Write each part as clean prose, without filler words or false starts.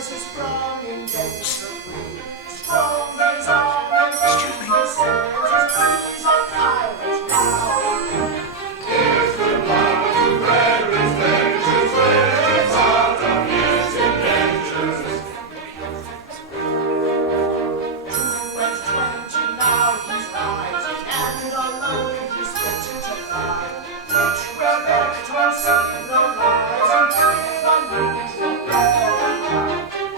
arises from inventions of greed. Strong is on and excuse me. His please are pirates now. Here's the love to Frederick's vengeance, Frederick's out of his inventions. 2 and 20 now he's rising, and alone he's waiting to fly. Which will let one see no lies, and with unusual power.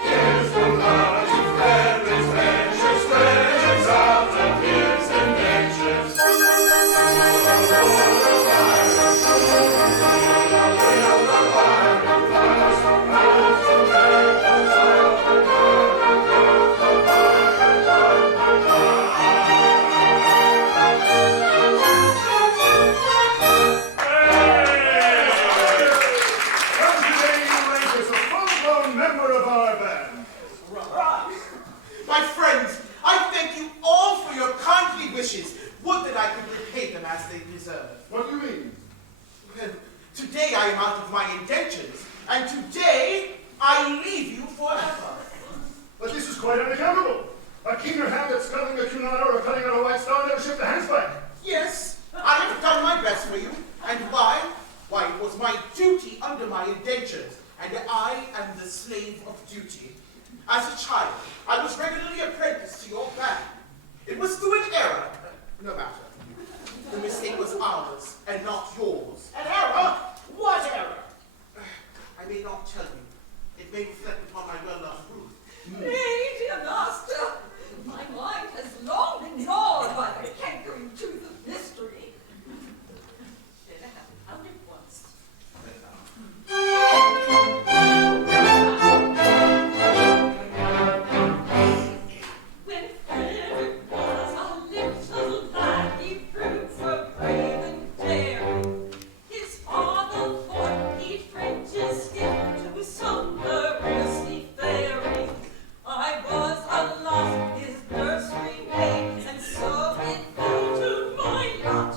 Here's the love to Frederick's vengeance, Frederick's out of his inventions. My friends, I thank you all for your kindly wishes. Would that I could repay them as they deserve. What do you mean? Well, today I am out of my indentions, and today I leave you forever. But this is quite unaccountable. A keener hand at sculling a cunard or cutting out a white star never shipped a handspike. Yes, I have done my best for you. And why? Why, it was my duty under my indentions, and I am the slave of duty. As a child, I was regularly apprenticed to your band. It was through an error. No matter. The mistake was ours, and not yours. An error? What error? I may not tell you. It may reflect upon my well-loved Ruth. Nay, dear master, my mind has long been gnawed by the cankering tooth of mystery. Then I have found it once. When Frederic was a little lad, he proved so brave and daring. His father thought he'd prenticed him to some gloriously fairy. I was alas his nursery maid, and so it fell to my lot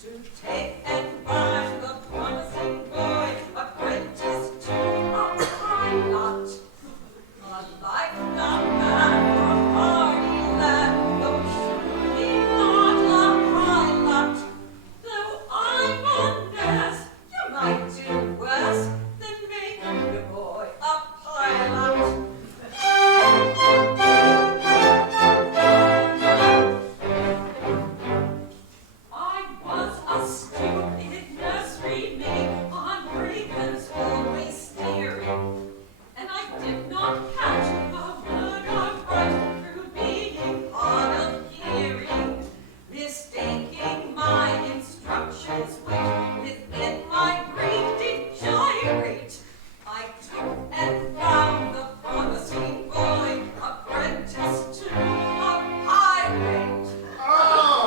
to take and buy the promising boy, apprenticed to a pilot. A lifelong man or a hardy lad, though surely not a pilot. Though I'm a nurse, you might do worse than make your boy a pilot. I was a stupid nursery maid, on ravens always steering, and I did not catch a word of right through being hard of hearing, mistaking my instructions which within my brain did gyrate. I took and found the promising boy, apprenticed to a pirate. Oh!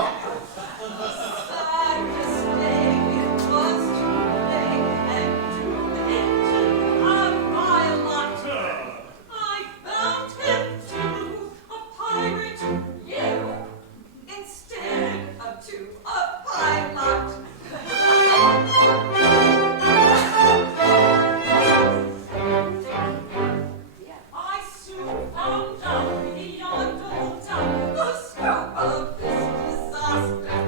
Sad mistake, it was too late, and too into a pilot. I found him to a pirate, you, instead of to a pilot. I soon found out beyond all doubt the scope of this disaster.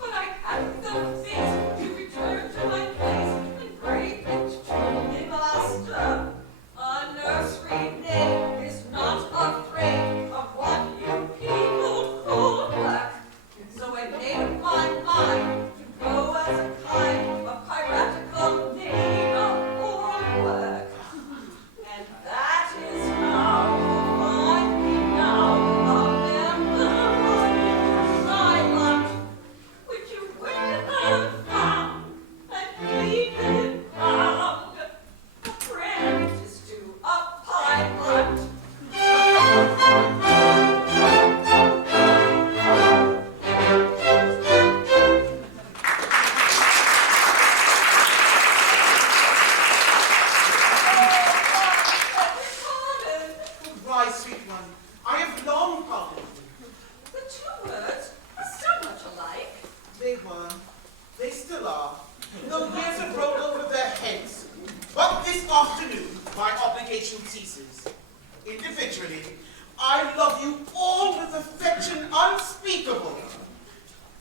But I had the face to return to my place and break it to me master. A nursery maid is not afraid of what you people call work. So I made up my mind to go as a kind of piratical maid of all work. And that is how you find me now, a member of your silent, which you wouldn't have found had we been found apprenticed to a pilot. Rise, sweet one. I have long pardoned you. The two words are so much alike. They were. They still are. Though years have rolled over their heads. But this afternoon, my obligation ceases. individually, I love you all with affection unspeakable.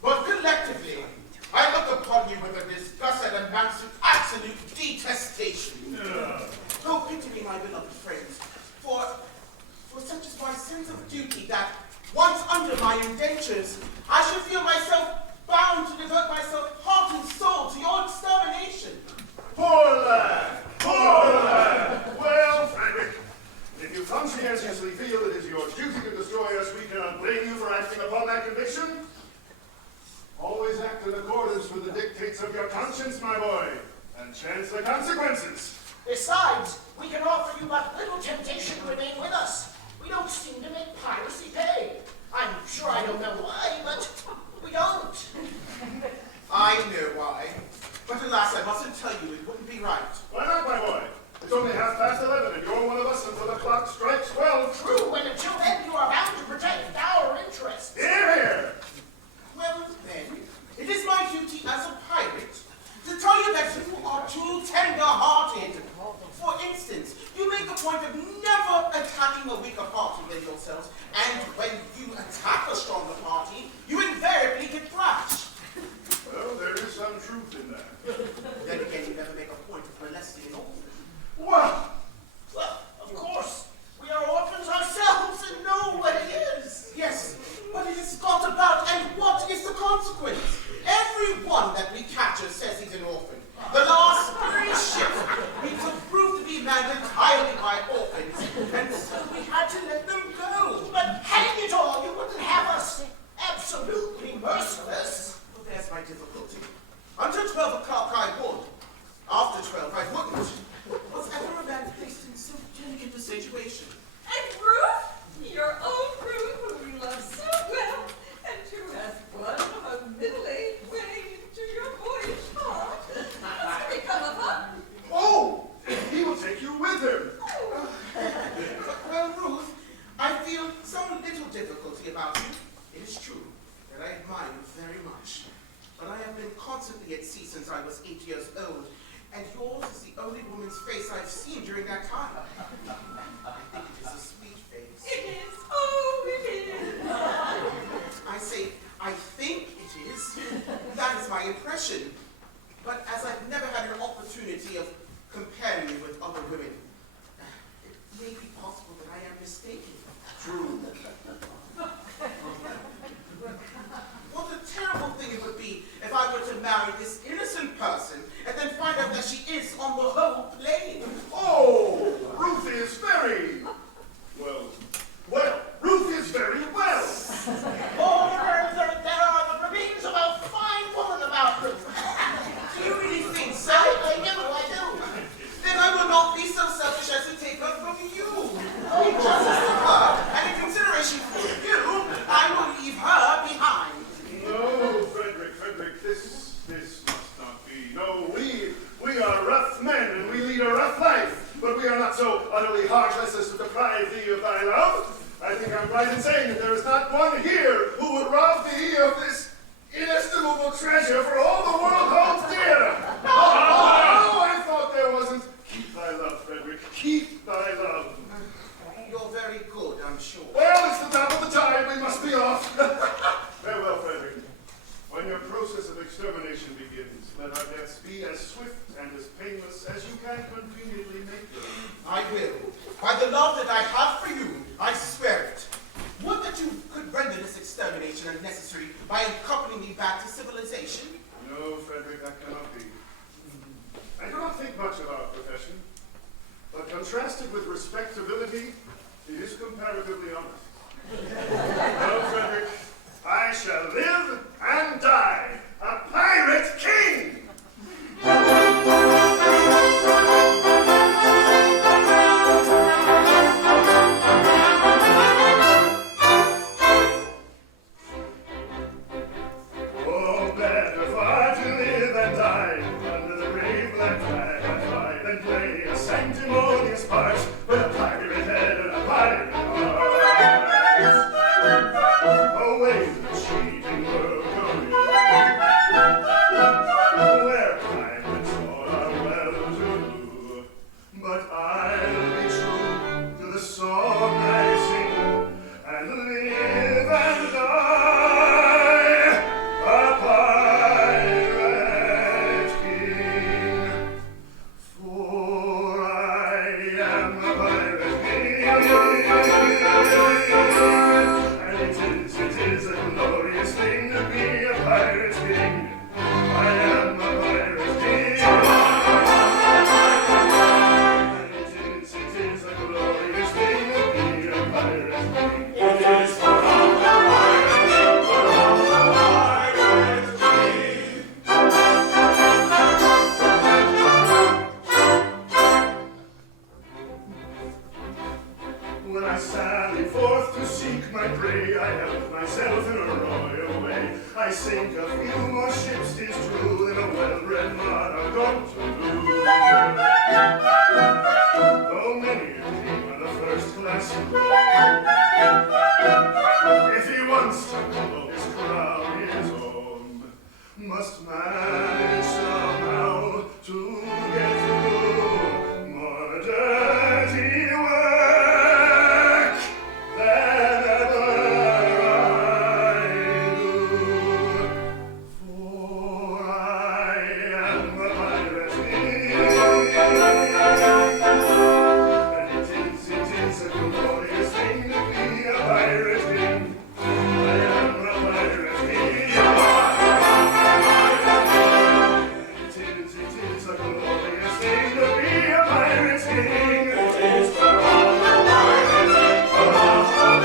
But collectively, I look upon you with a disgust and amounts to absolute detestation. Oh, pity me, my beloved friends, for such is my sense of duty that once under my indentures, I should feel myself bound to devote myself heart and soul to your extermination. Poor lad! Poor lad! Well, Frederic, if you conscientiously feel it is your duty to destroy us, we cannot blame you for acting upon that conviction. Always act in accordance with the dictates of your conscience, my boy, and chance the consequences. Besides, we can offer you but little temptation to remain with us. We don't seem to make piracy pay. I'm sure I don't know why, but we don't. I know why. But alas, I mustn't tell you, it wouldn't be right. Why not, my boy? It's only 11:30, and you're one of us until the clock strikes 12. True, and until then you are bound to protect our interests. Hear, hear! Well, then, it is my duty as a pirate to tell you that you are too tender-hearted. For instance, you make a point of never attacking a weaker party than yourselves, and when you attack a stronger party, you invariably get thrashed. Well, there is some truth in that. Then again, you never make a point of molesting an orphan. What? Well, of course, we are orphans ourselves and know what it is. Yes, but it is got about, and what is the consequence? Everyone that we capture says he's an orphan. The last 3 ships we took proved to be manned entirely by orphans, and so we had to let them go. But hang it all, you wouldn't have us absolutely merciless. Well, there's my difficulty. Until 12 o'clock I would. After 12 I wouldn't. Was ever a man placed in so delicate a situation? And Ruth, your own Ruth, whom you love so well, and who has won a middle-aged way into your boyish heart. What's become of her? Oh! He will take you with him. Well, Ruth, I feel some little difficulty about you. It is true that I admire you very much. But I have been constantly at sea since I was 8 years old, and yours is the only woman's face I've seen during that time. I think it is a sweet face. It is. Oh, it is. I say, I think it is. That is my impression. But as I've never had an opportunity of comparing you with other women, it may be possible that I am mistaken. True. What a terrible thing it would be if I were to marry this innocent person and then find out that she is on the whole plain. Oh! Ruth is very... Well, Ruth is very well. Oh, there are the remains of a fine woman about Ruth. Do you really think so? I do. Then I will not be so selfish as to take her from you. In justice to her, and in consideration for you, I will leave her behind. No, Frederic, this must not be. No, we are rough men, and we lead a rough life, but we are not so utterly heartless as to deprive thee of thy love. I think I'm right in saying that there is not one here who would rob thee of this inestimable treasure for all the world holds dear. Oh, I thought there wasn't. Keep thy love, Frederic, keep thy love. You're very good, I'm sure. Well, it's the top of the tide, we must be off. Farewell, Frederic. When your process of extermination begins, let our deaths be as swift and as painless as you can conveniently make them. I will. By the love that I have for you, I swear it. Would that you could render this extermination unnecessary by accompanying me back to civilization? No, Frederic, that cannot be. I do not think much of our profession, but contrasted with respectability, it is comparatively honest. No, Frederic, I shall live and die a pirate king! sally forth to seek my prey, I help myself in a royal way. I sink a few more ships, 'tis true, than a well-bred monarch ought to do. Though many a king on the first class, if he once took although his crown his own, must manage somehow to get through more dirty work than ever I do. For I am a pirate king, and it is a glorious thing to be a pirate king. I am a pirate king. It is a glorious thing to be a pirate king. It is for all the pirate king.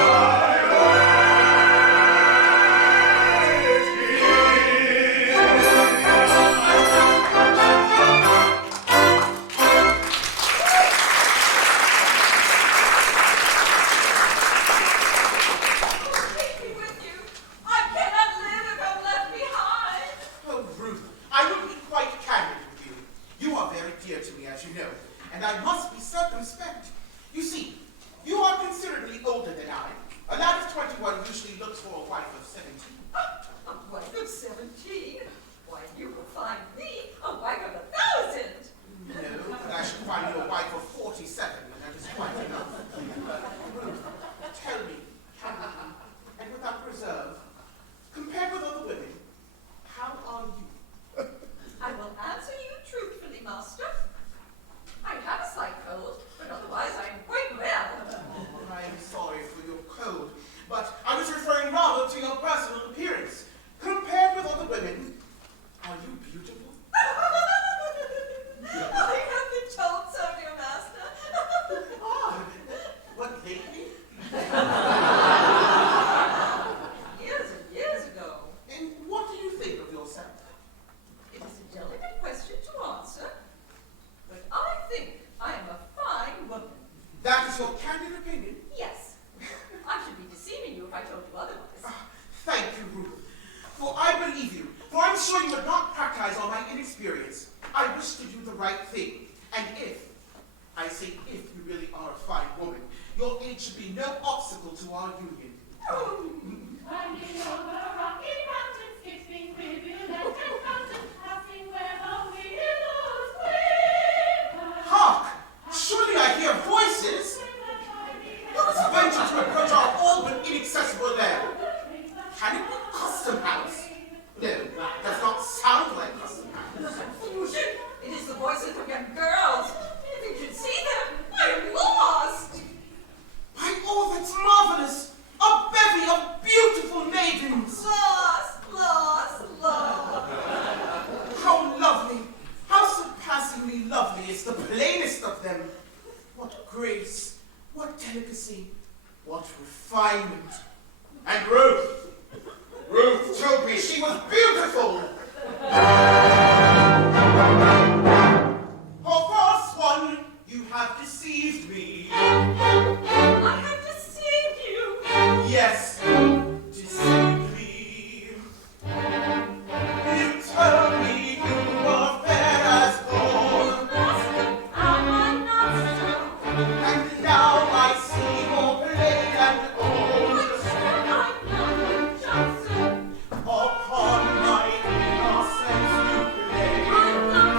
Take me with you. I cannot live if I'm left behind. Oh, Ruth, I will be quite candid with you. You are very dear to me, as you know, and I must be circumspect. You see, you are considerably older than I. A lad of 21 usually looks for a wife of 17. A wife of 17? Why, you will find me a wife of 1,000. No, but I should find you a wife of 47, and that is quite enough. Ruth, tell me, candidly, and without reserve, compared with other women, how are you? I will answer you truthfully, master. I have a slight cold, but otherwise I am quite well. I am sorry for your cold, but I was referring rather to your personal appearance. Compared with other women, are you beautiful? I have been told so, dear master. Ah, what, lately? Years and years ago. And what do you think of yourself? It is a delicate question to answer, but I think I am a fine woman. That is your candid opinion? Yes. I should be deceiving you if I told you otherwise. Thank you, Ruth. For I believe you, for I'm sure you would not practice on my inexperience. I wish to do the right thing. And if, I say if you really are a fine woman, your age should be no obstacle to our union. Climbing over rocky mountains, skipping rivulets and fountains, passing where the willows quiver. Hark! Surely I hear voices! Who has ventured to approach our all but inaccessible lair? Can it be Custom House? No, that does not sound like Custom House. It is the voices of young girls. If you should see them, I am lost. By all that's marvelous! A bevy of beautiful maidens! Lost, lost, lost. How lovely, how surpassingly lovely is the plainest of them. What grace, what delicacy, what refinement. And Ruth told me she was beautiful. Oh, false one, you have deceived me. I have deceived you. Yes, deceived me. You told me you were fair as gold, Master, am I not so? and now I see more plain and old. But sure I'm not Johnson. Upon my innocence you play. I'm not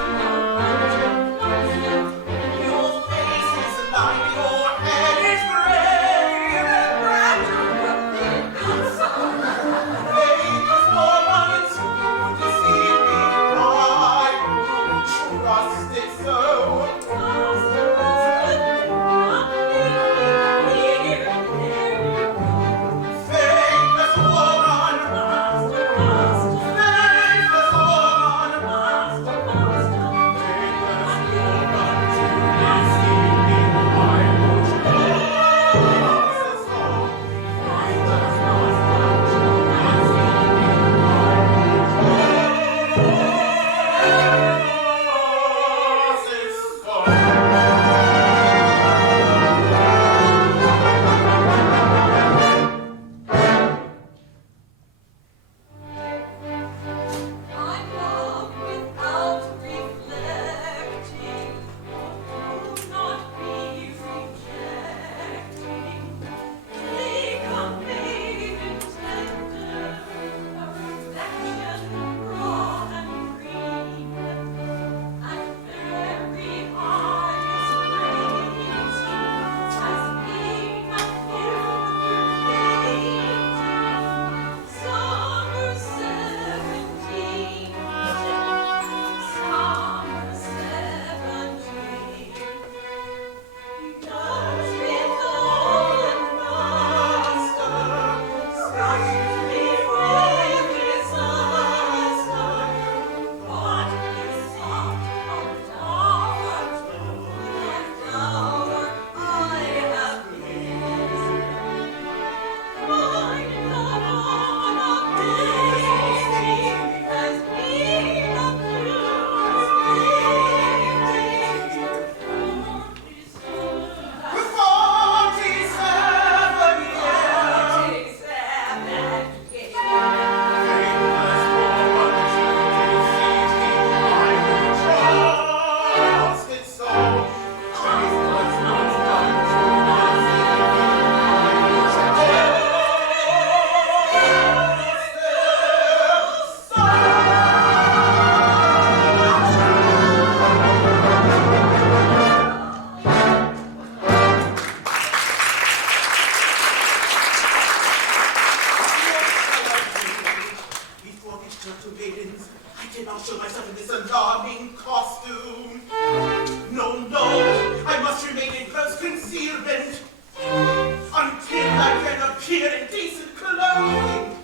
cannot show myself in this alarming costume. No, no, I must remain in close concealment until I can appear in decent clothing.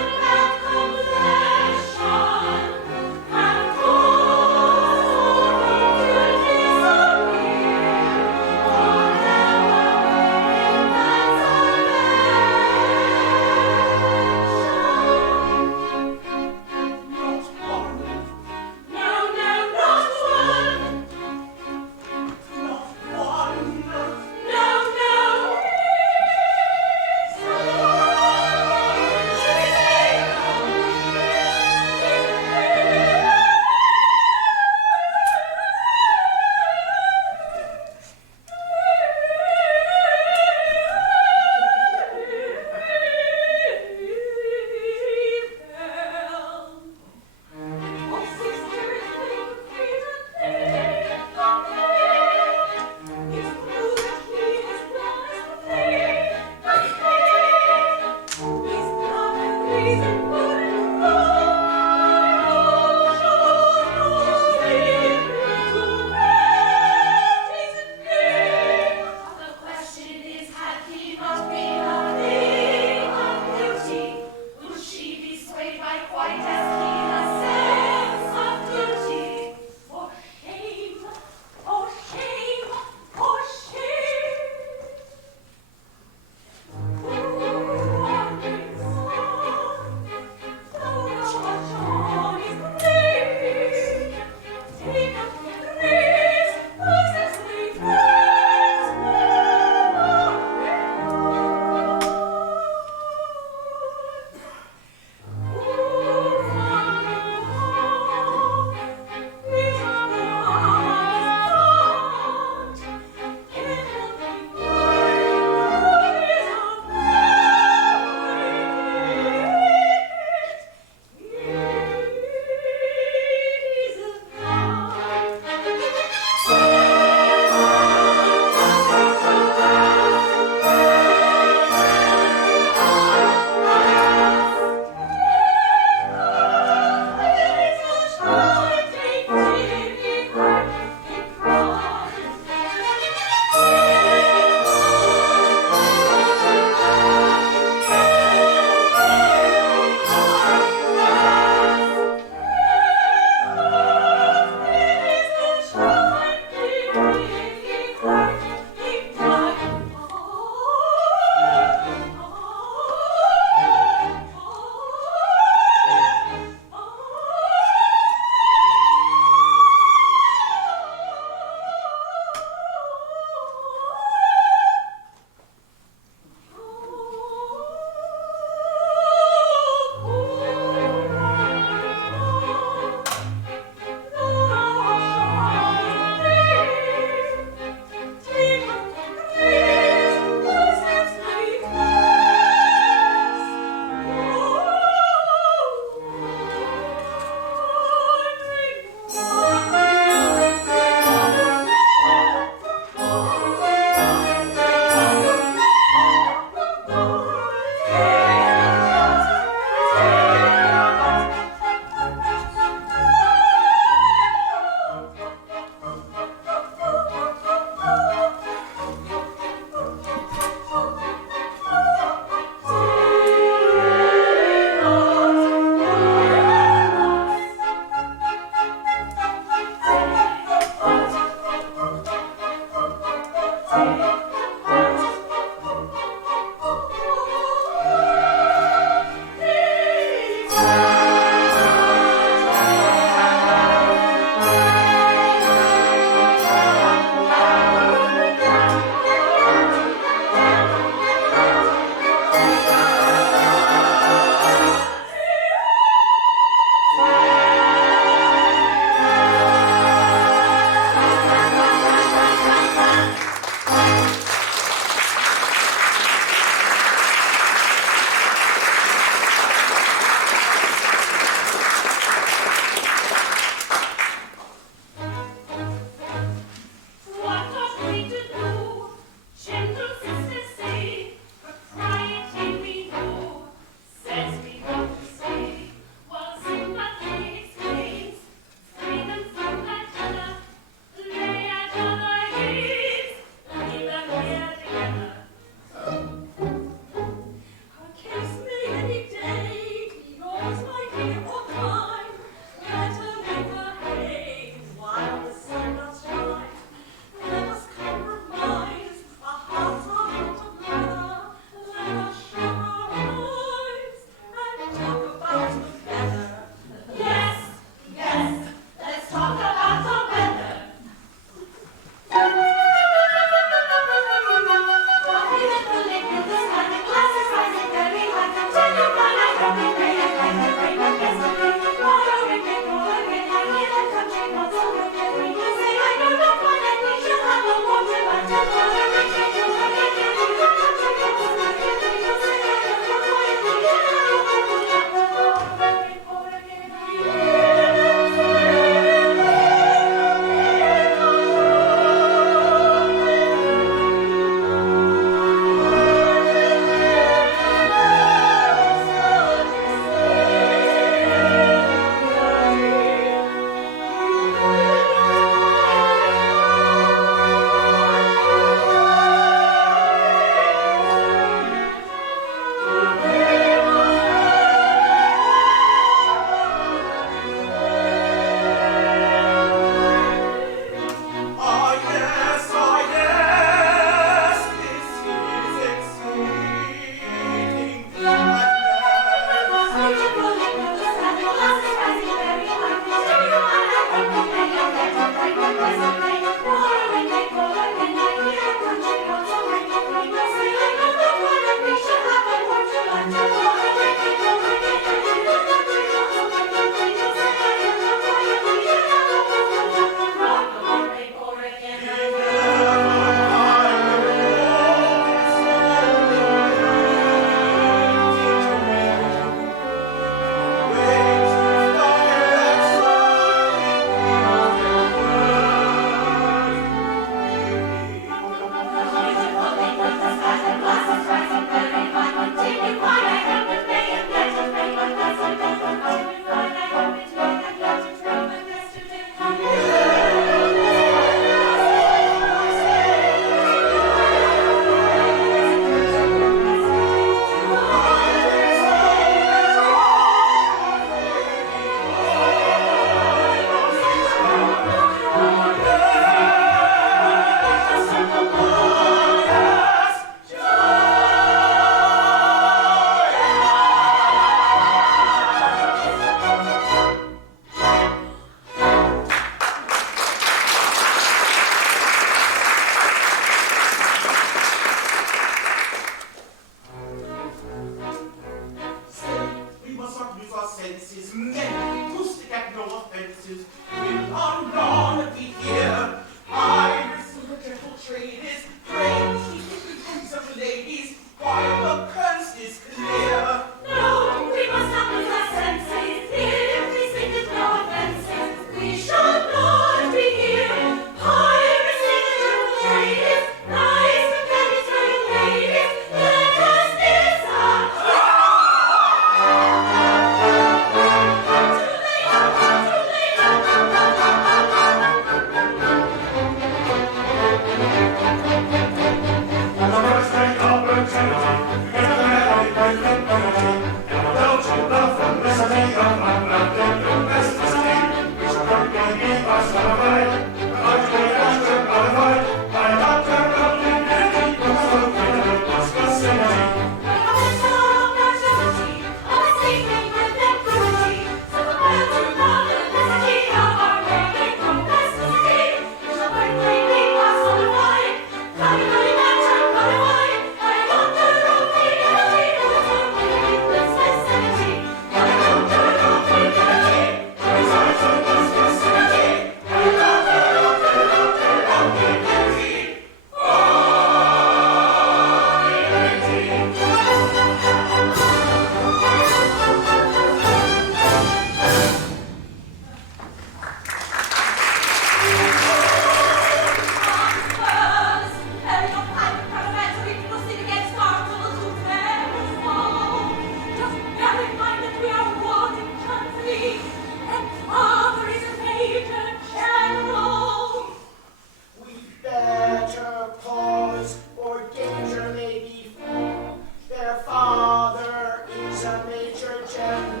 he's a major general.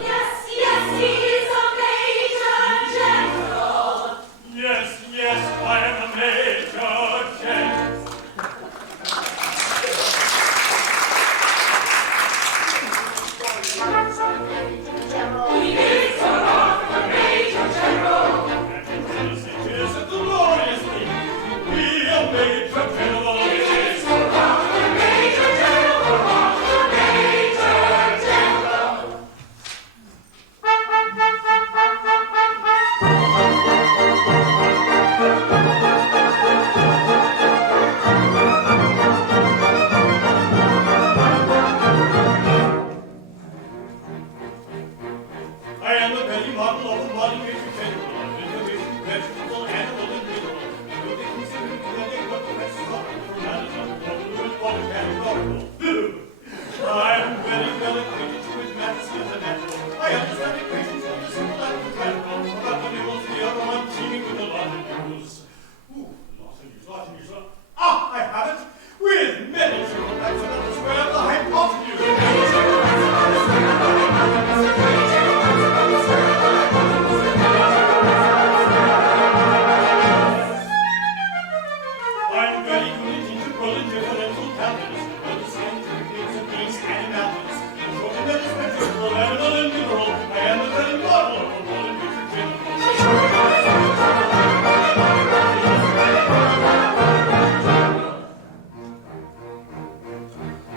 Yes, yes, he's a major general. Yes, yes, I am a major general. He's a major general. He is a major general. And this it is a glorious thing to be a major general. It is for all the major general, for all the major general. I am the very model of a modern major general, of information, vegetable, animal, and mineral. And though they consider me that they got the best stomach for management, what a categorical. I am very well acquainted with matters of the natural. I understand equations from the simple and mechanical, about the nibbles of the other one teeming with a lot of news. Ooh, lots of news. Ah, I have it! With many triple facts about the square of the I'm very good at integral and differential calculus, understand things and things and mountains. In short, and that is vegetable, animal, and mineral. I am the very model of a modern major general.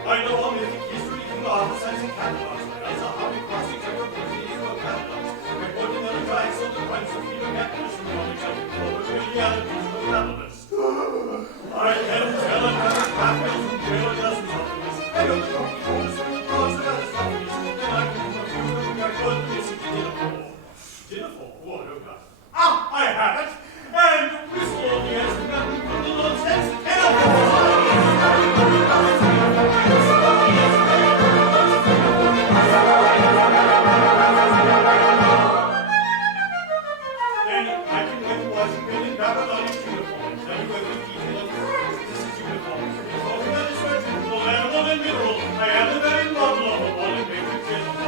I know all music, history, and art, science, and catalogs. As a hobby crossing several proceedings for catalogs. Reporting on the drives of the points of feeling mechanism knowledge of the global realities of the relevance. I can tell it as a pathways from jail dozens of these. I don't know the course of the cause of Aristophanes. Then I can do a few of my good listen to dinner for. Dinner for? What have I? Ah, I have it! And whistle on the ends of nothing but the nonsense. Then I can go to Washington in Babylonian uniform, tell you every detail of this uniform. Talking about this vegetable, animal, and mineral, I am the very model of a modern major general.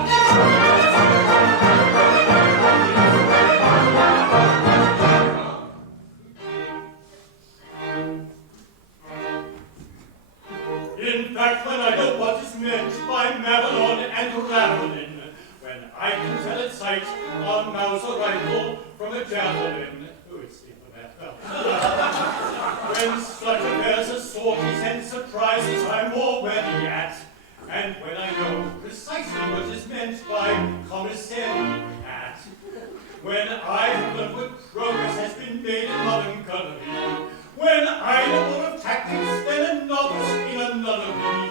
In fact, when I know what is meant by Babylon and Ravelin, when I can tell at sight a mouse or rifle from a javelin. Oh, it's diplomat. When such affairs as sorties and surprises I'm already at, and when I know precisely what is meant by commissary cat, when I have learned what progress has been made in modern gunnery, when I know more of tactics than a novice in a nunnery.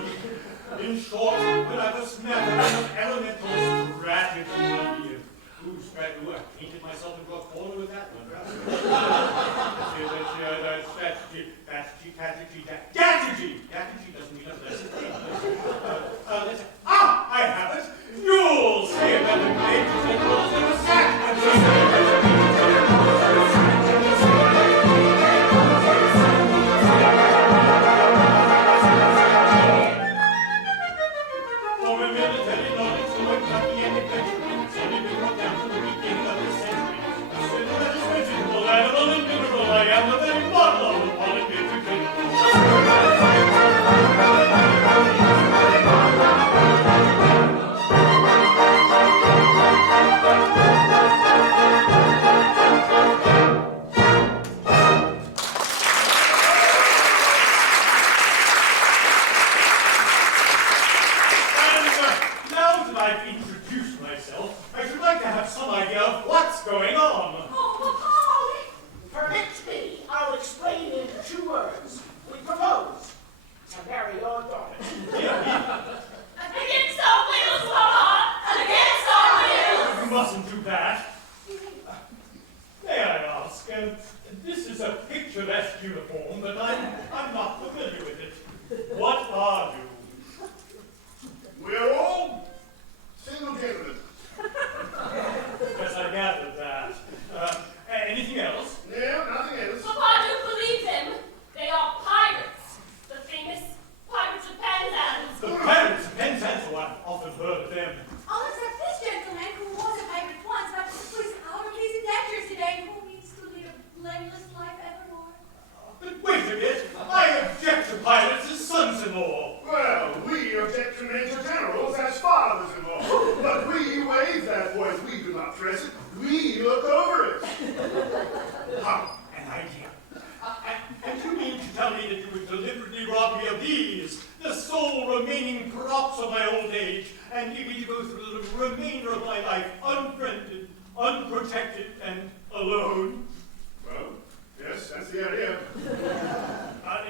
In short, when I've a smattering of elemental strategy. Ooh, strategy. I painted myself into a corner with that one. Strategy doesn't mean a blessed thing. I have it! You'll see it better major generals than a sack. I am the very model of a modern major general. picturesque uniform, but I'm not familiar with it. What are you? We're all single gentlemen. Yes, I gathered that. parts of my old age and leave me to go through the remainder of my life unfriended, unprotected, and alone. Well, yes, that's the idea.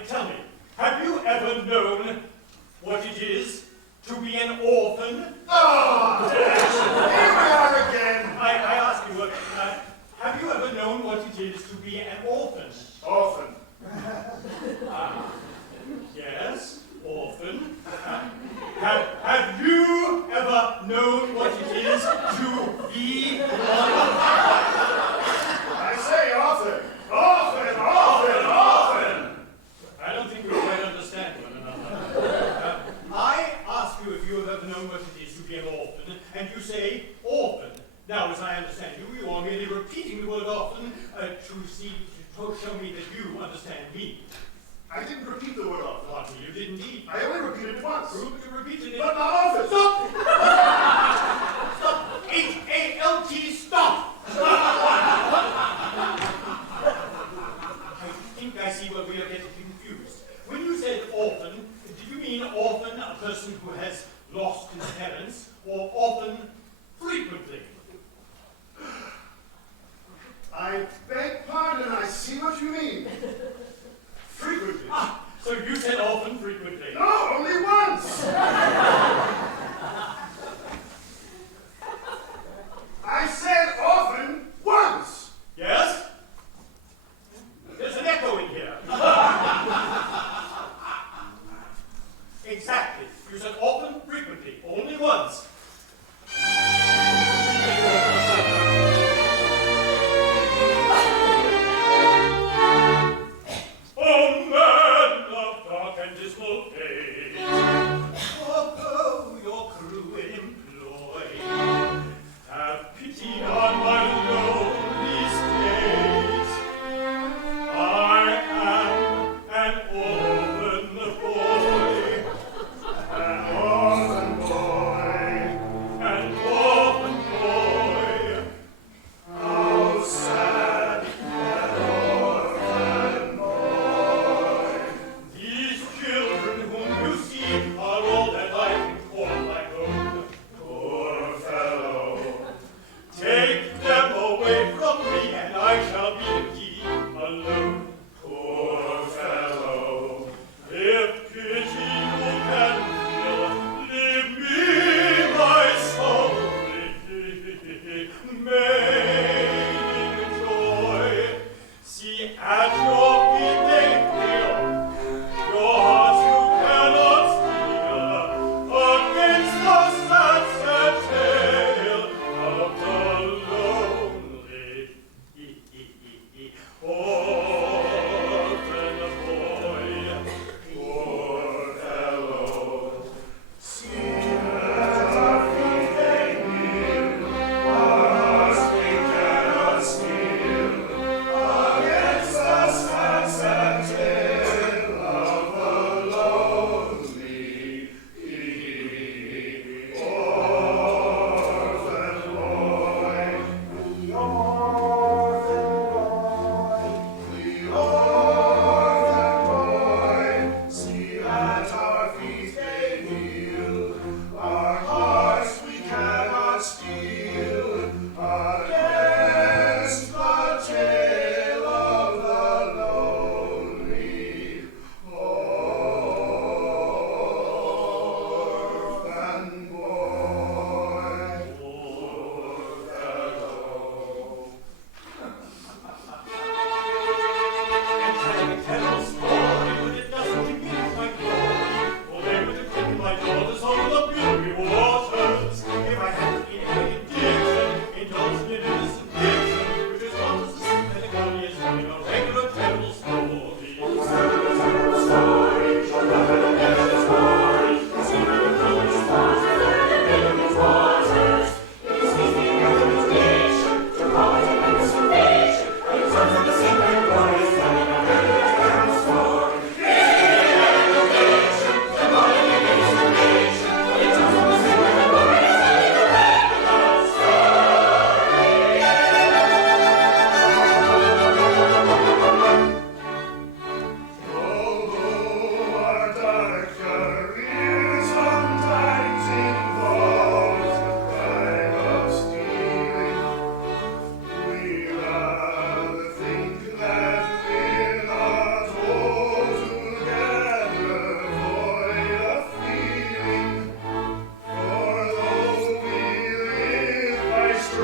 Tell me, have you ever known what it is to be an orphan? Oh, yes, here we are again. I ask you, have you ever known what it is to be an orphan? Orphan. Yes, orphan. Have you ever known what it is to be one? I say often. Often, often, often. I don't think we quite understand one another. I ask you if you have ever known what it is to be an orphan, and you say orphan. Now, as I understand you, you are merely repeating the word orphan to show me that you understand me. I didn't repeat the word often. Pardon me, you did indeed. I only repeated it once. True, but you repeated it. But not often. Stop! Stop! H-A-L-T, stop! I think I see where we are getting confused. When you said orphan, did you mean orphan, a person who has lost his parents, or orphan frequently? I beg pardon, I see what you mean. Frequently. Ah, so you said orphan frequently. No, only once. I said often once. Yes? There's an echo in here. Exactly. You said often, frequently, only once. Oh, man of dark and dismal face, although your crew employ, have pity on my lonely state. I am an orphan boy. An orphan boy.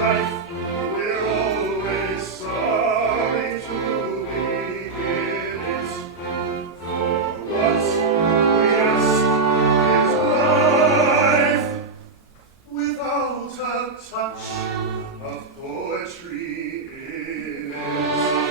strife. We're always sorry to begin it. For what we ask is life without a touch of poetry in it.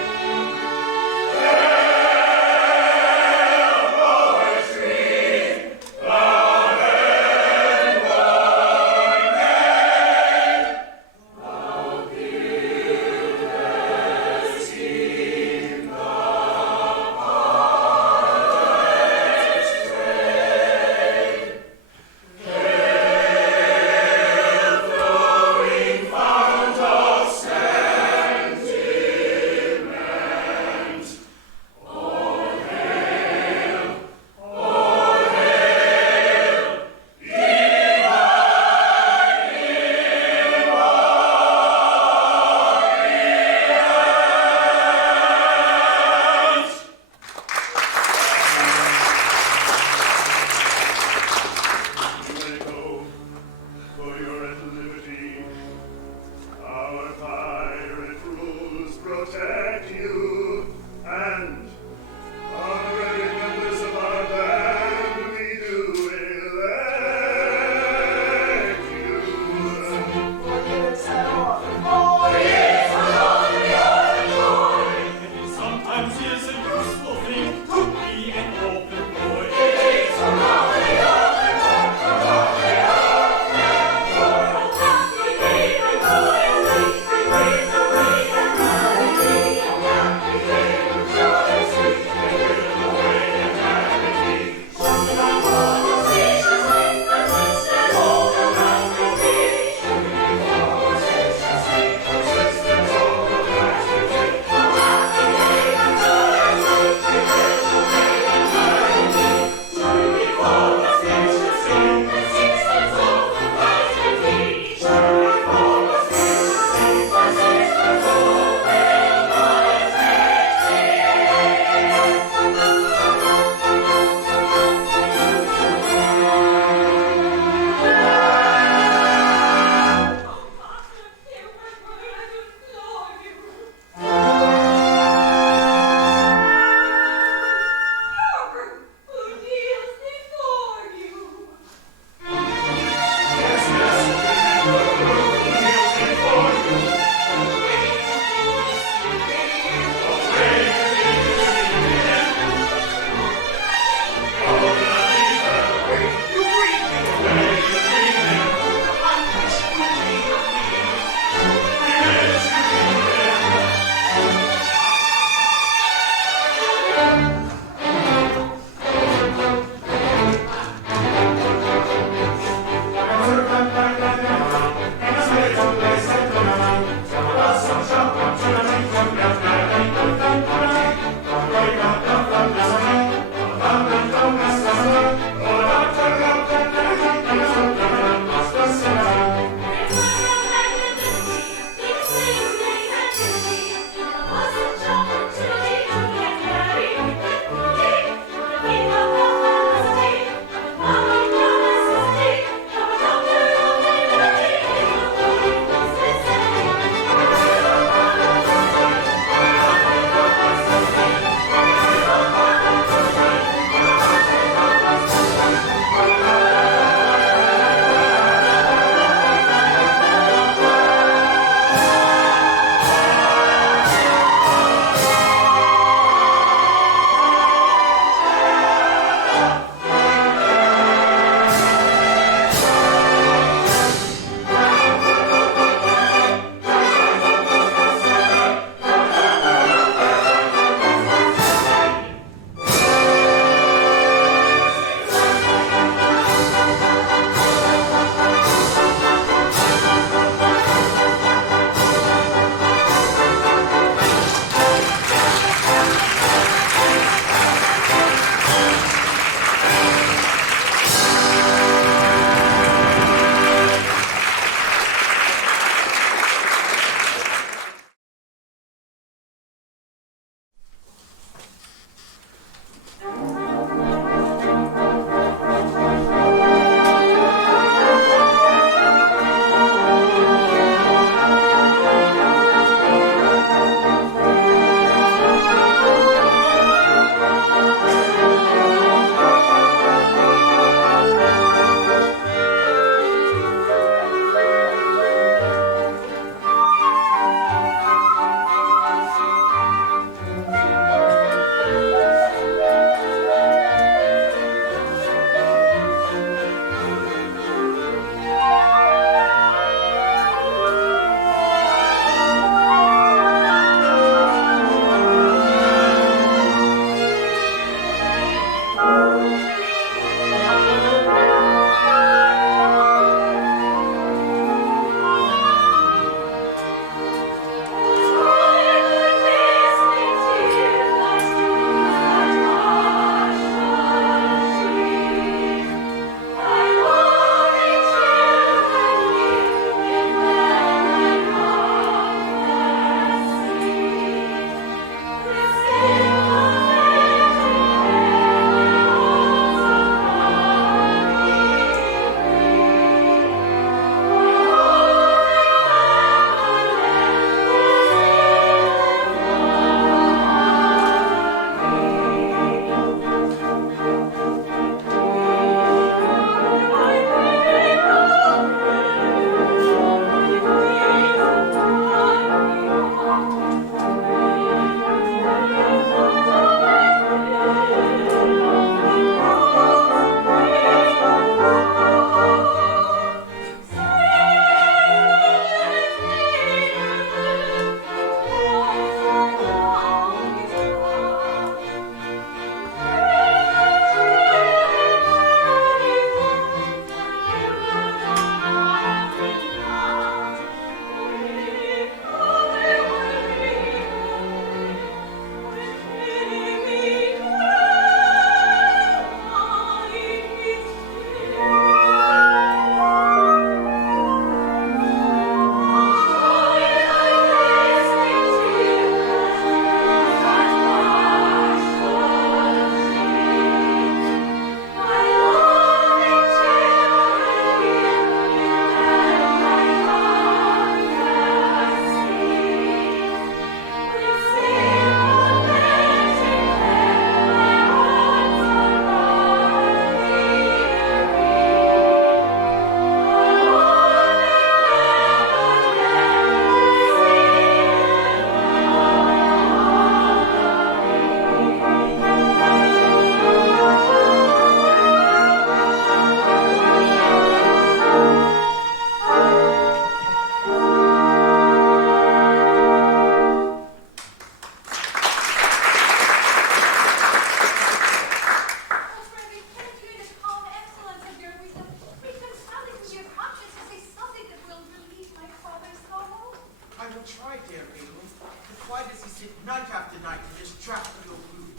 Why does he sit night after night in this draughty old room?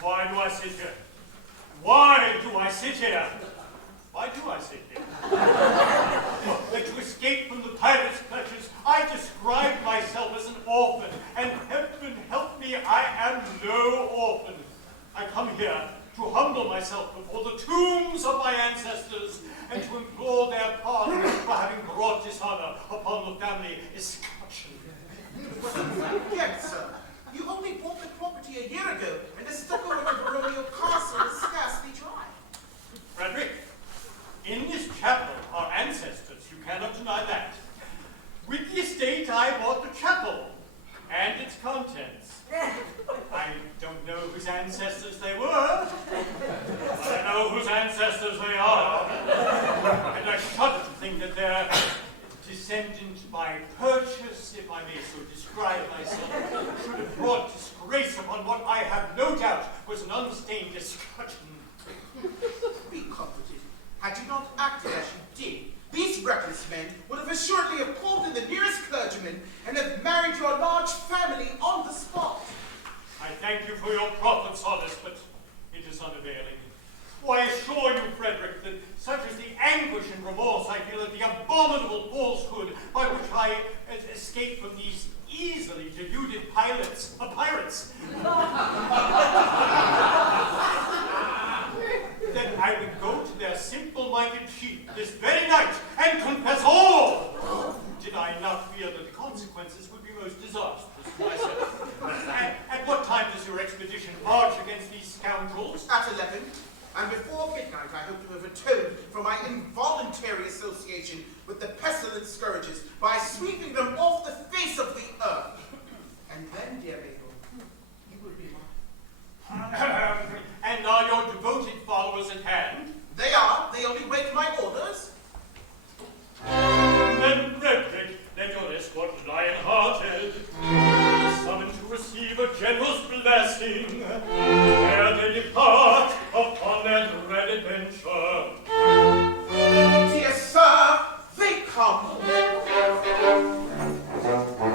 Why do I sit here? Why do I sit here? Why do I sit here? That to escape from the pirates' clutches, I described myself as an orphan, and heaven help me, I am no orphan. I come here to humble myself before the tombs of my ancestors, and to implore their pardon for having brought dishonor upon the family escutcheon. Yes, sir. You only bought the property a year ago, and the stucco in Baronio Castle is scarcely dry. Frederic, in this chapel are ancestors, you cannot deny that. With the estate, I bought the chapel and its contents. I don't know whose ancestors they were, but I know whose ancestors they are. And I shudder to think that they're descendant by purchase, if I may so describe myself, should have brought disgrace upon what I have no doubt was an unstained escutcheon. Be comforted. Had you not acted as you did, these reckless men would have assuredly have called in the nearest clergyman and have married your large family on the spot. I thank you for your profit, solace, but it is unavailing. Why, I assure you, Frederic, that such is the anguish and remorse I feel at the abominable falsehood by which I escape from these easily deluded pirates, that I would go to their simple-minded chief this very night and confess all, did I not fear that the consequences would be most disastrous to myself. At what time does your expedition march against these scoundrels? At 11, and before midnight I hope to have atoned for my involuntary association with the pestilent scourges by sweeping them off the face of the earth. And then, dear Mabel, you will be mine. And are your devoted followers at hand? They are. They only wait my orders. Then, Frederic, let your escort lion-hearted, summoned to receive a generous blessing, ere they depart upon their dread adventure. Dear sir, they come. Oh!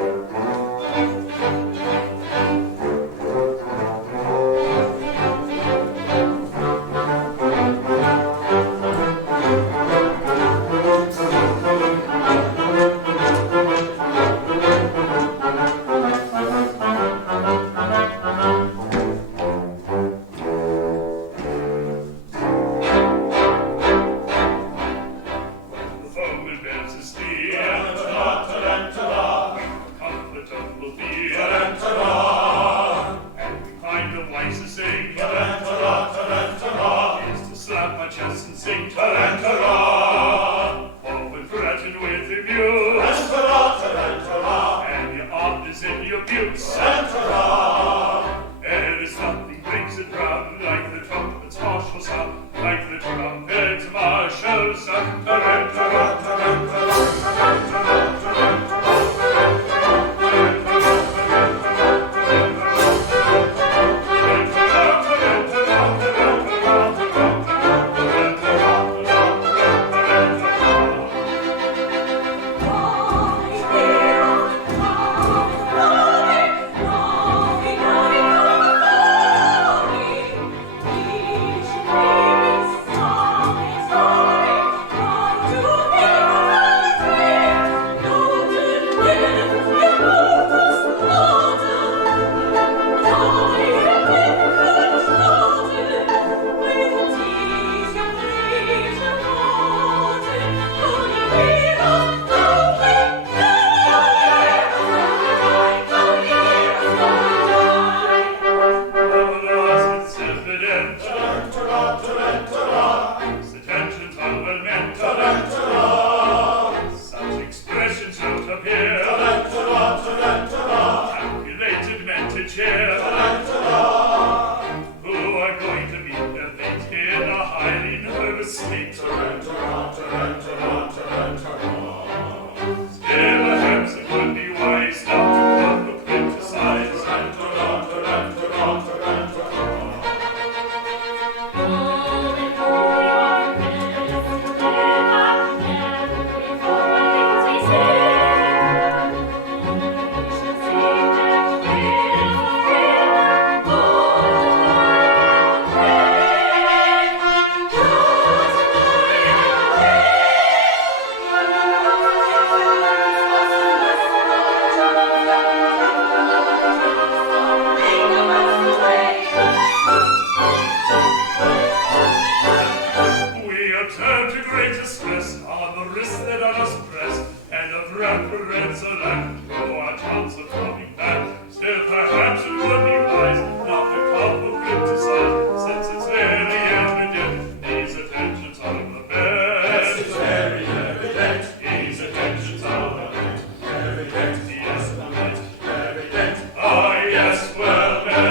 wristed on us press, and of reference a land, though our chance of coming back, still perhaps it would be wise not to come of criticize, since it's very evident these attentions are the best. Yes, it's very evident. These attentions are the best. Evident. Yes, evident. Evident. Ah, yes, well met.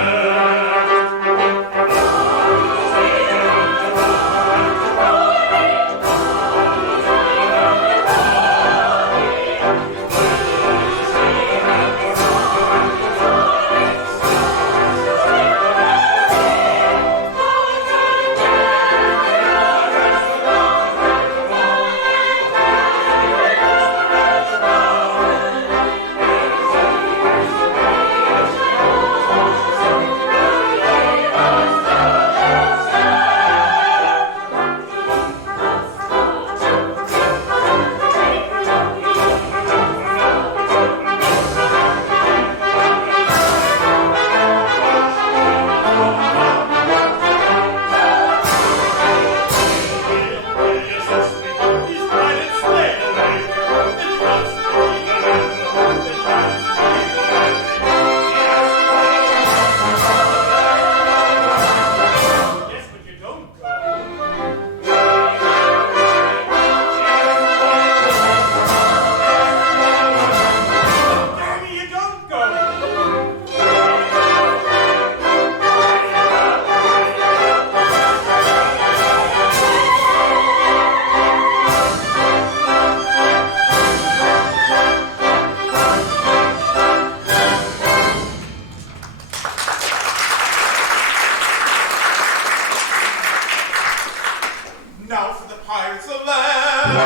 Now for the pirates of land,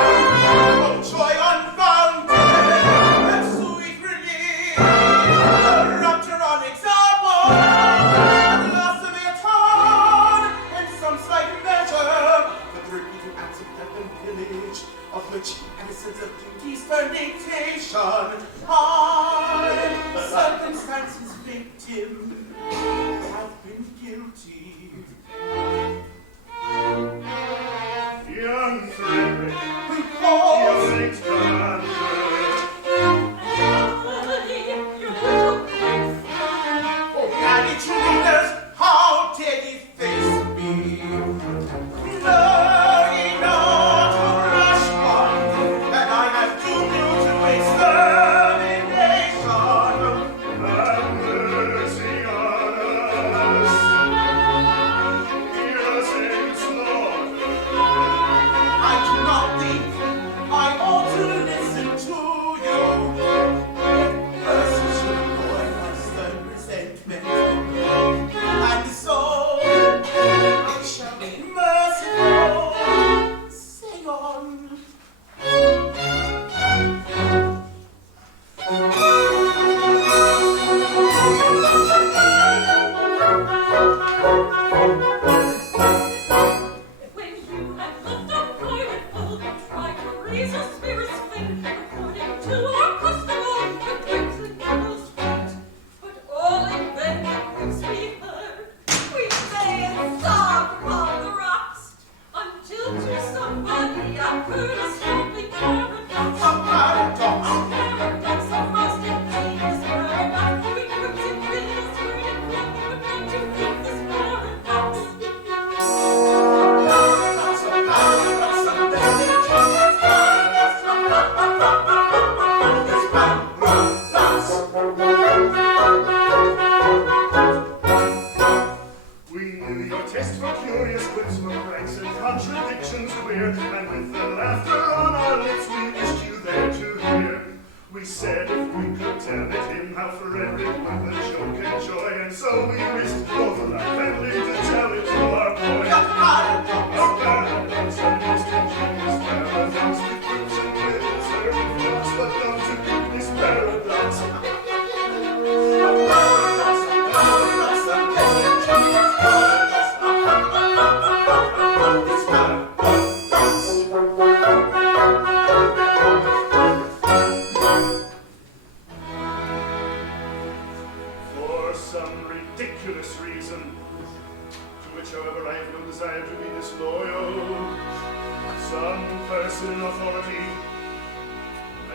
oh joy unbounded, and sweet relief, the rapture on example, the loss of their town, and some slight measure, but the repeated acts of death and pillage, of which innocence of duty's dictation, I, circumstances victim, have been guilty. Young Frederic, Because your late commander. oh, manage leaders, how dare ye face me? Know ye not, O rash one, that I have doomed you to extermination? Have mercy on us.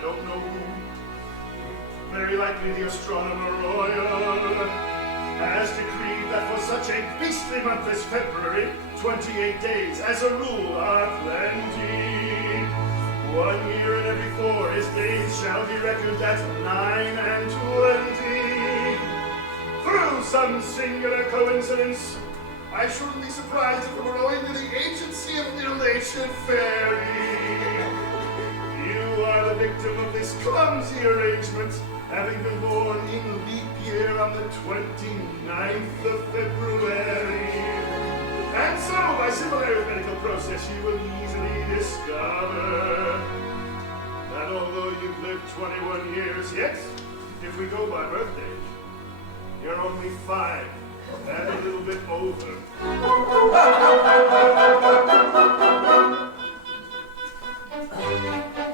I don't know who. Very likely the astronomer royal has decreed that for such a beastly month as February, 28 days, as a rule, are plenty. 1 year in every 4 his days shall be reckoned at 9 and 20. Through some singular coincidence, I shouldn't be surprised if it were owing to the agency of ill-natured fairy. You are the victim of this clumsy arrangement, having been born in leap year on the 29th of February. And so, by simple arithmetical process, you will easily discover that although you've lived 21 years, yet, if we go by birthday, you're only 5 and a little bit over.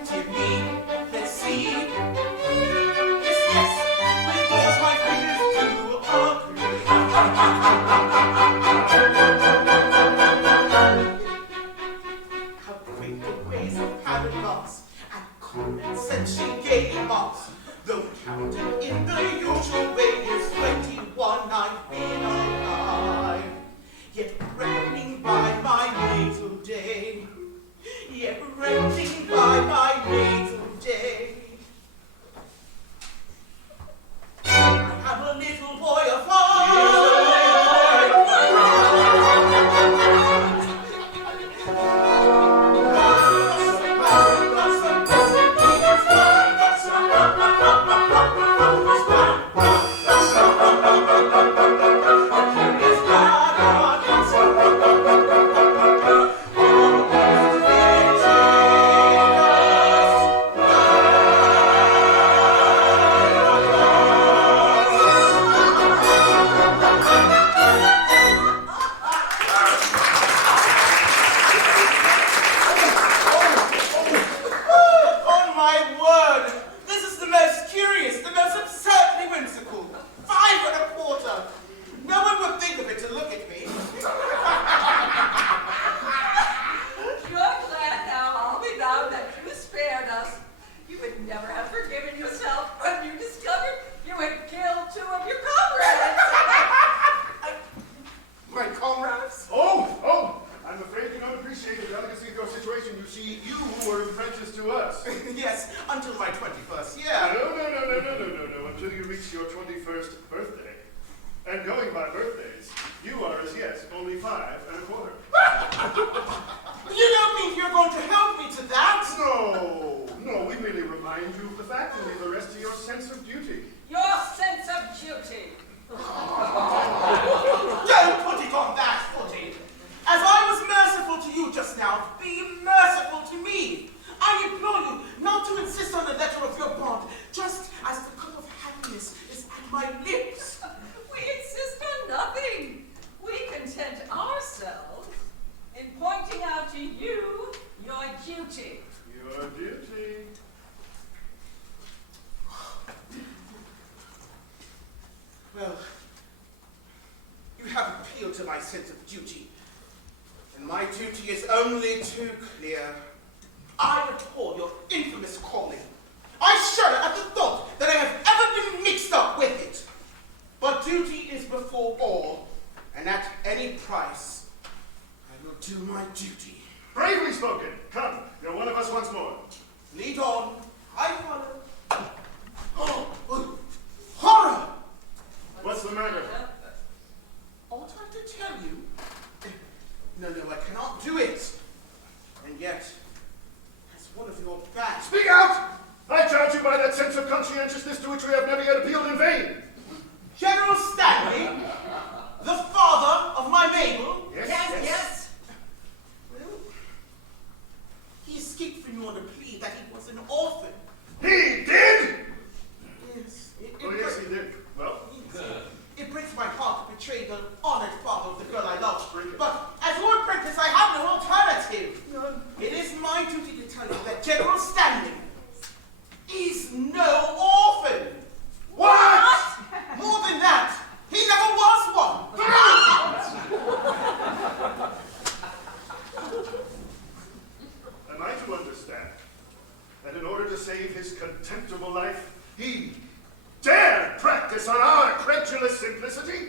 Dear me, let's see. Yes, because my fingers do agree. How great the ways of paradox and common sense she gave us. Though counted in the usual way is 21 I've been alive. Yet reckoning by my natal day. Yet reckoning by my natal day. I have a little boy of 5. Yes, until my 21st year. No. Until you reach your 21st birthday. And going by birthdays, you are as yet only 5 and a quarter. You don't mean you're going to help me to that? No, we merely remind you of the fact and leave the rest to your sense of duty. Your sense of duty. Don't put it on that footing. As I was merciful to you just now, be merciful to me. I implore you not to insist on the letter of your bond, just as the cup of happiness is at my lips. We insist on nothing. We content ourselves in pointing out to you your duty. Your duty. Well, you have appealed to my sense of duty, and my duty is only too clear. I abhor your infamous calling. I shudder at the thought that I have ever been mixed up with it. But duty is before all, and at any price, I will do my duty. Bravely spoken. Come, you're one of us once more. Lead on. I follow. Oh, horror! What's the matter? Ought I to tell you? No, I cannot do it. And yet, as one of your band. Speak out! I charge you by that sense of conscientiousness to which we have never yet appealed in vain. General Stanley, the father of my Mabel. Yes. Well, he escaped from you on the plea that he was an orphan. He did? Yes. Yes, he did. Well? It breaks my heart to betray the honored father of the girl I love. But as your apprentice, I have no alternative. It is my duty to tell you that General Stanley is no orphan. that in order to save his contemptible life, he dared practice on our credulous simplicity?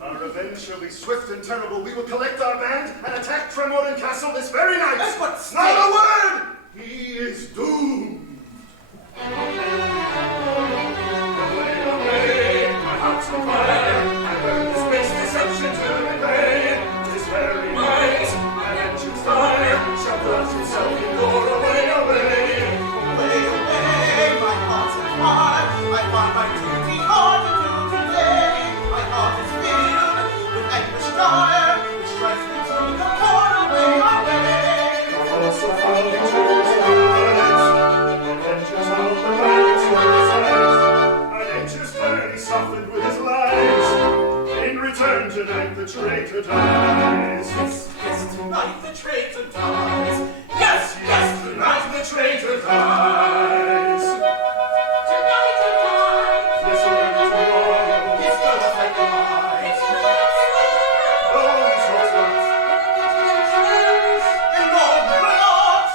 Our revenge shall be swift and terrible. We will collect our band and attack Tremorden Castle this very night. But Not a word! He is doomed. Away, away, my heart's on fire. I learned this base deception to repay. This very night, my engine's fire shall blast himself in door. Away, away. Away, away, my heart's on fire. I find my duty hard to do today. My heart is filled with anguish dire, which drives me to the point away, away. Also found in Jews' eyes, adventures of the violence of his eyes. Our nature's very softened with his lies. In return tonight the traitor dies. Yes, yes, tonight the traitor dies. Yes, yes, tonight the traitor dies. Tonight you die. Yes, already tomorrow. His brother like lies. Oh, he's lost us. In all the blood.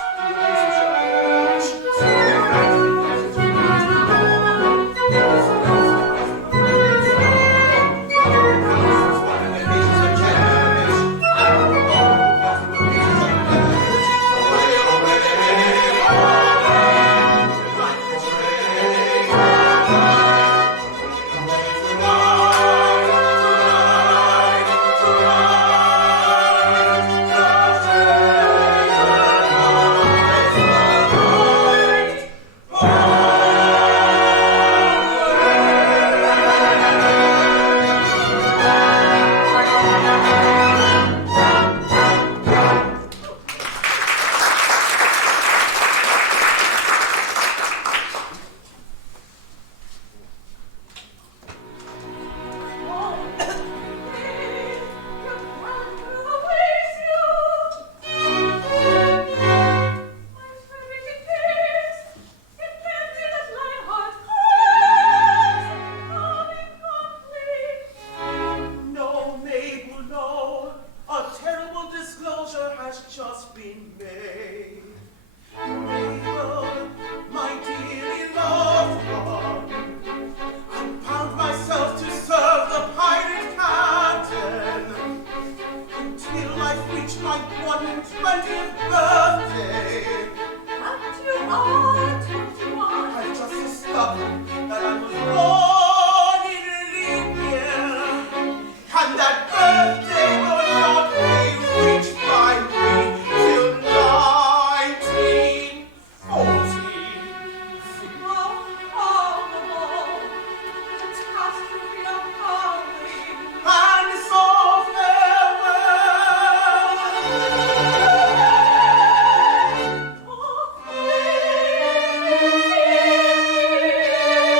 No, Mabel, no. A terrible disclosure has just been made. Mabel, my dearly loved one, I bound myself to serve the pirate captain until I reached my 120th birthday. And you are 21. I just discovered that I was born in a leap year, and that birthday will not be reached by me till 1940. How horrible. Catastrophe appalling. And so farewell. Oh, please.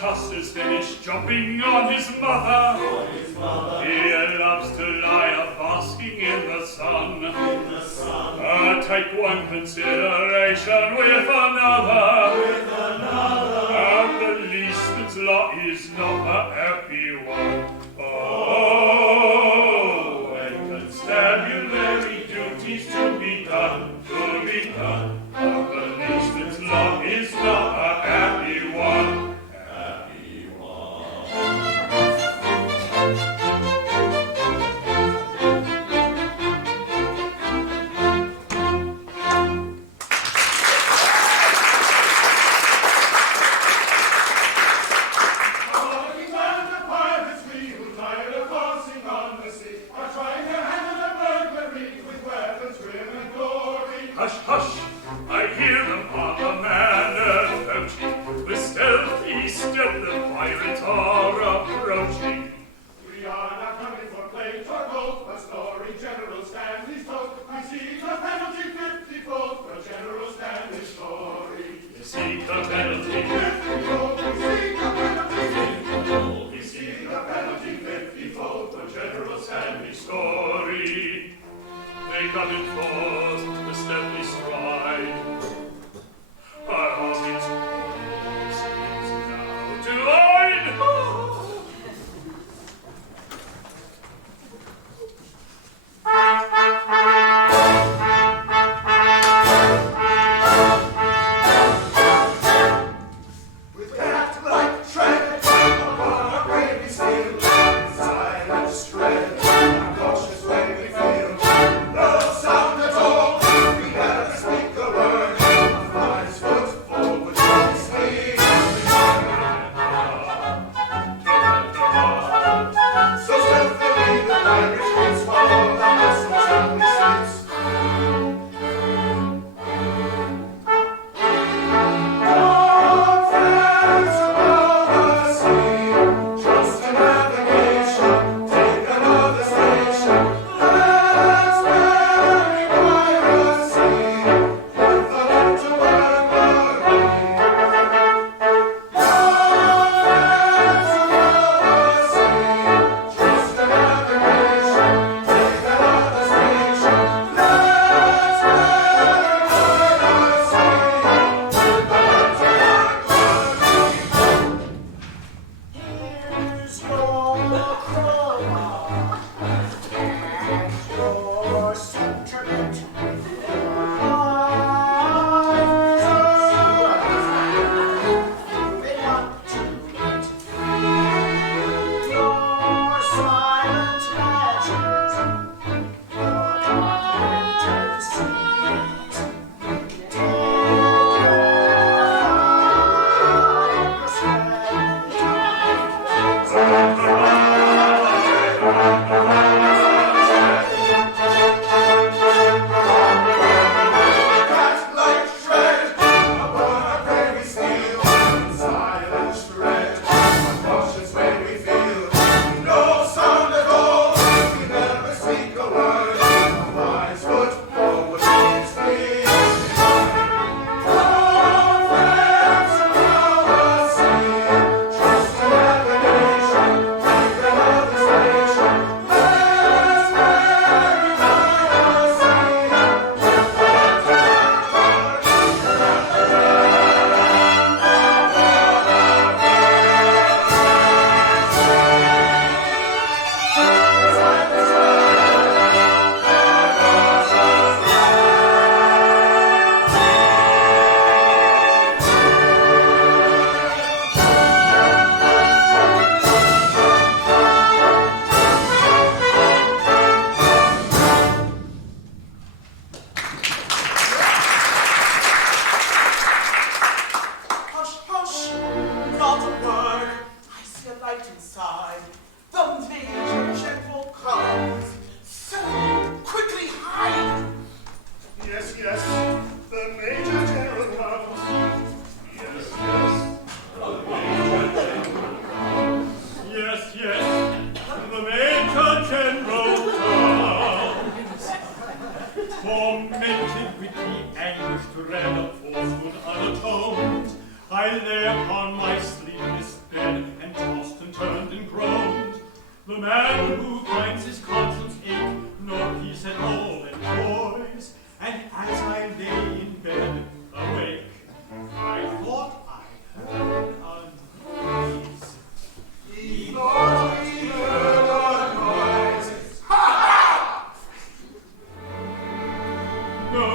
Custer's finished jumping on his mother. He loves to lie a-basking in the sun. Take one consideration with another. And the leastman's lot is not a happy one. Oh, when constabulary duties to be done. And the leastman's lot is not a happy one. Hush, hush, I hear them on the manor approaching. With stealthy step the pirates are approaching. We are not coming for plate or gold, a story General Stanley's told. I see the penalty 50-fold for General Stanley's story. You see the penalty 50-fold, we see the penalty 50-fold. We see the penalty 50-fold for General Stanley's story. They come in force, the stealthy stride. By all means, seems now to line. With cat-like tread, upon our gravy steel, silent tread, our cautious when we feel. No sound at all, we never speak a word. A fly's foot forward, we speak. So stealthily the pirate waits while the muscles only sleeps. Friends above the sea, trust to navigation, take another station. Let's bury piracy, let the land to burglary. Friends above the sea, trust to navigation, man who finds his conscience ache, nor peace at all enjoys. And as I lay in bed awake, I thought I heard a noise. He thought he heard a noise. No,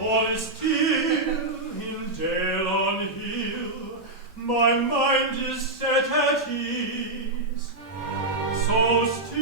all is still in dale on hill. My mind is set at ease. So still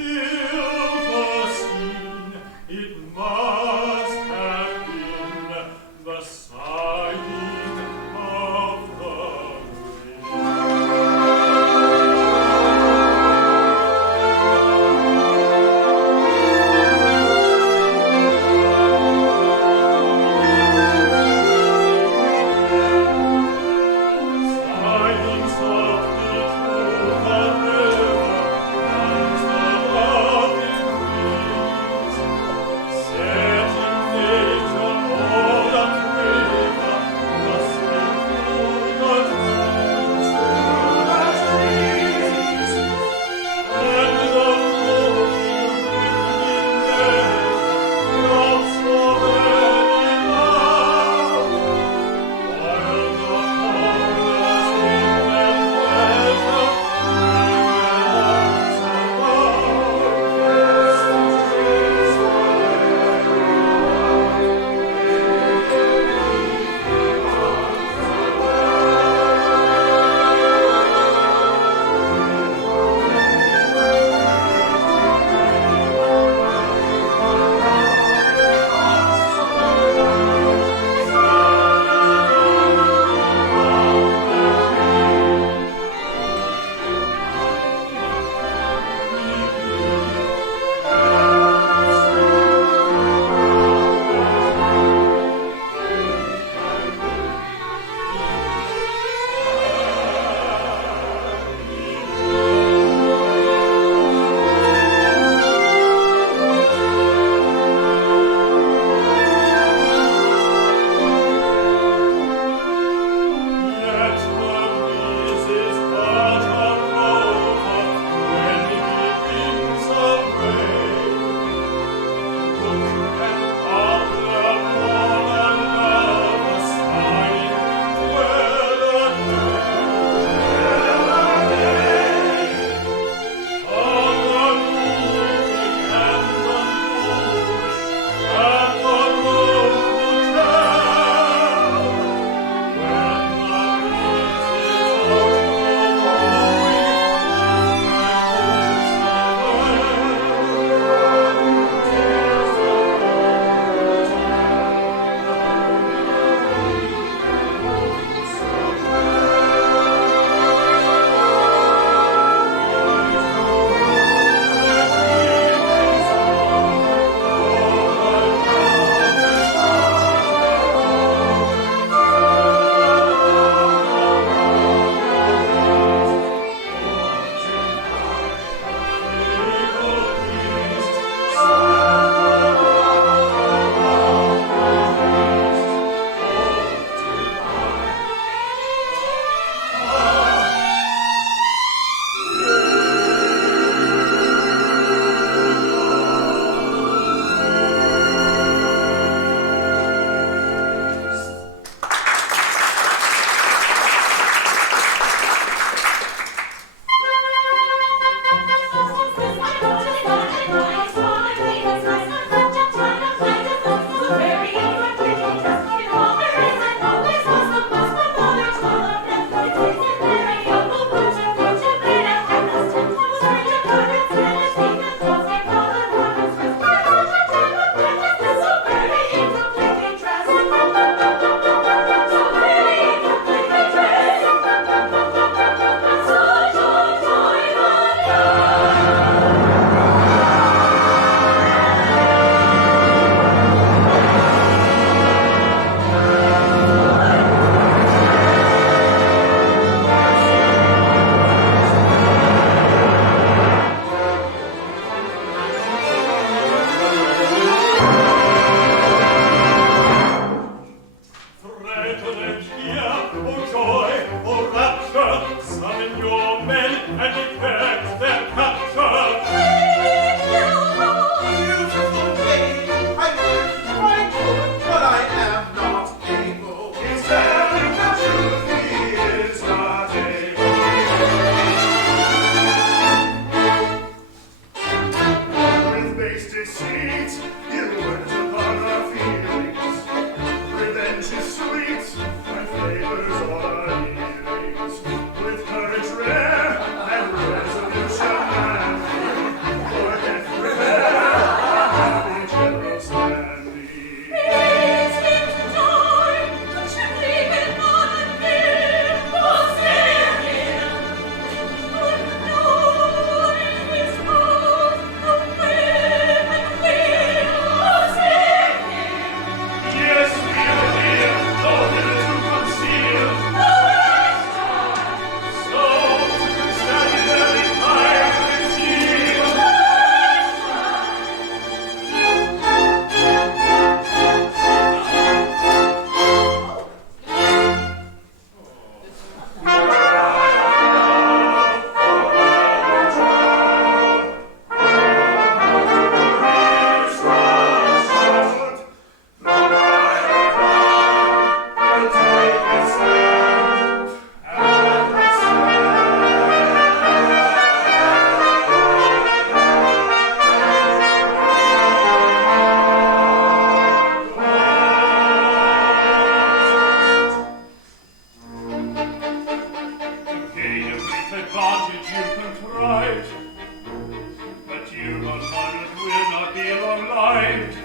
right. But you, Lord Margaret, will not be long-lived.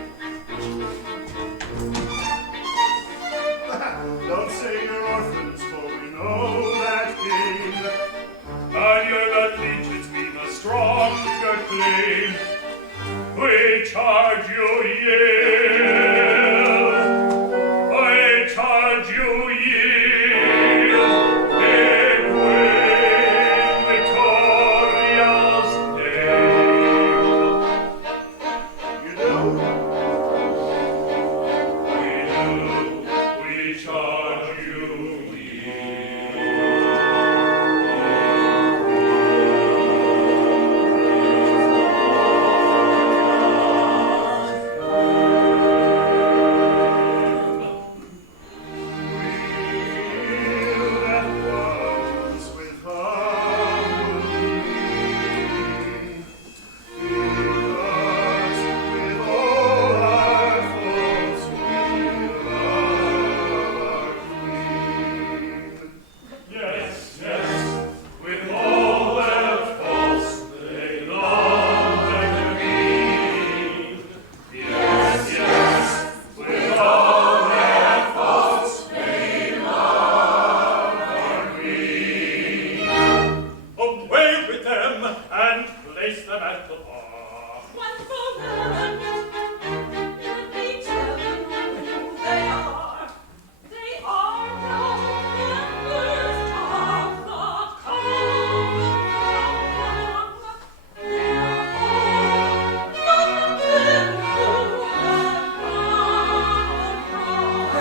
Don't say you're orphans, for we know that king. And your allegiance we must stronger claim. We charge you yield. We charge you yield. And win victorious name. You do? We charge you Yes, yes, with all their faults, they love their queen. Yes, yes, with all their faults, they love our queen. Away with them, and place them at the bar. Wonderful land, let me tell you who they are. They are members of the common throng. They're all women who have gone wrong.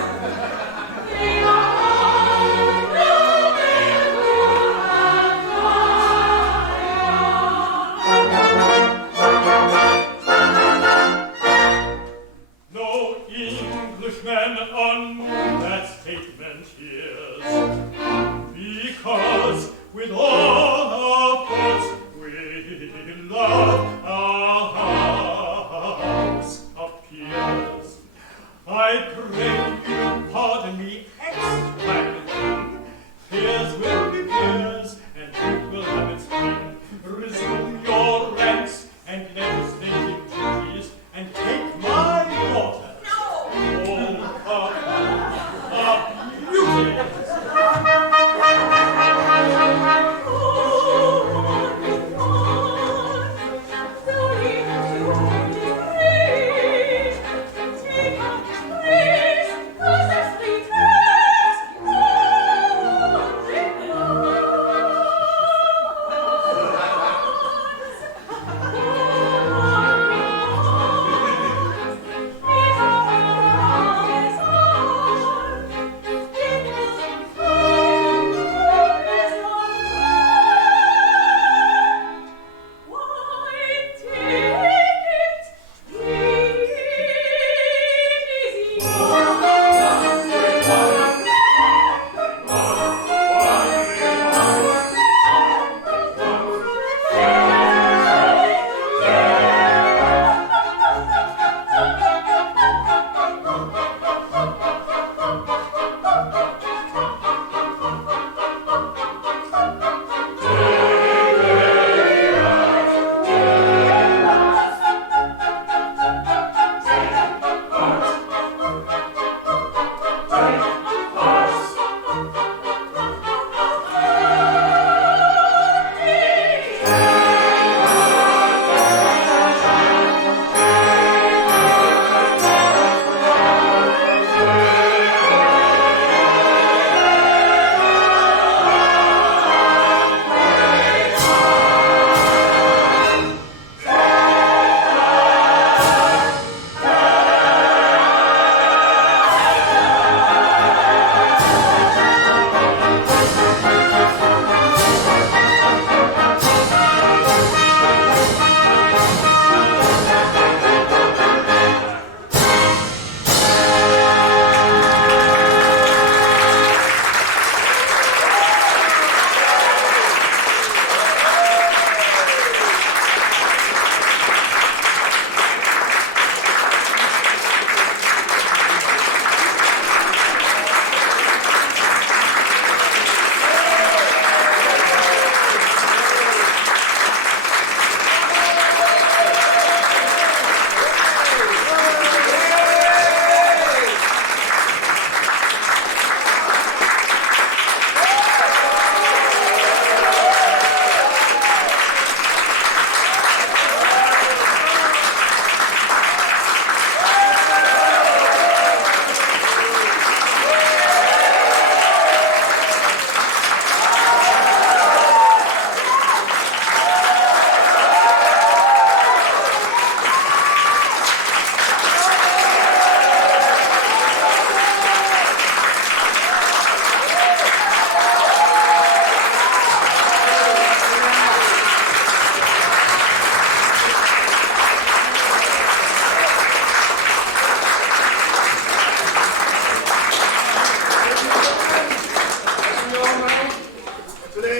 They are all women who have gone wrong.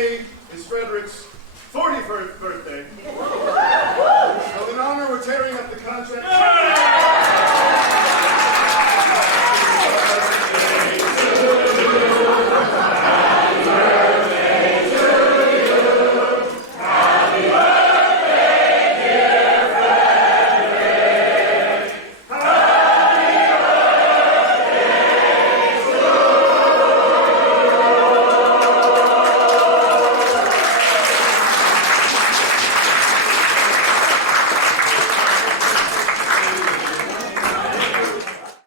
Today is Frederic's 41st birthday. So in honor, we're tearing up the contract.